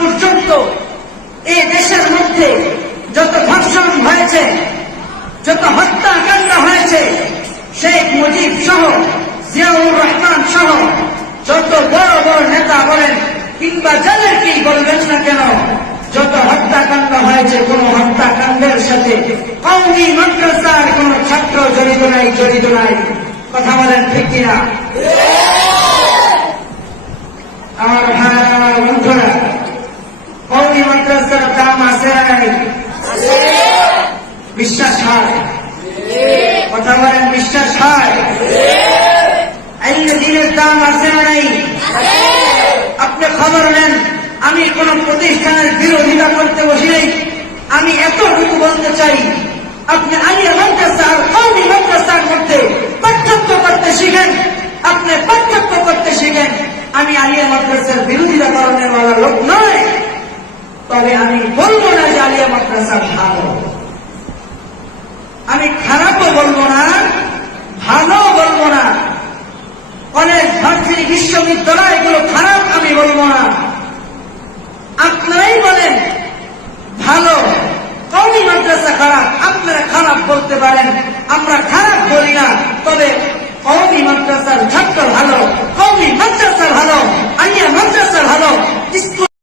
পর্যন্ত এই দেশের মধ্যে যত ধর্ষণ হয়েছে, যত হত্যাকাণ্ড হয়েছে, শেখ মুজিব সহ, জিয়াউর রহমান সহ যত বড় বড় নেতা বলেন কিংবা যাদেরকেই বলবেন না কেন, যত হত্যাকাণ্ড হয়েছে, কোন হত্যাকাণ্ডের সাথে কওমি মাদ্রাসার কোন ছাত্র জড়িত নাই। কথা বলেন ঠিক কিনা? আমার ভাইরা বন্ধুরা, কওমি মাদ্রাসার দাম আছে না নাই? বিশ্বাস হয়? কথা বলেন বিশ্বাস হয়? দিনের দাম আছে না নাই? আপনি খবর নেন, আমি কোন প্রতিষ্ঠানের বিরোধিতা করতে বসি নাই। আমি এতটুকু বলতে চাই, আপনি আলিয়া মাদ্রাসা আর কওমি মাদ্রাসার মধ্যে পার্থক্য করতে শিখেন। আপনি পার্থক্য করতে শিখেন। আমি আলিয়া মাদ্রাসার বিরোধিতা করার ওয়ালা লোক নয়, তবে আমি বলবো না যে আলিয়া মাদ্রাসা ভালো। আমি খারাপও বলবো না, ভালো বলবো না। কলেজ, ভার্সিটি, বিশ্ববিদ্যালয় এগুলো খারাপ আমি বলবো না।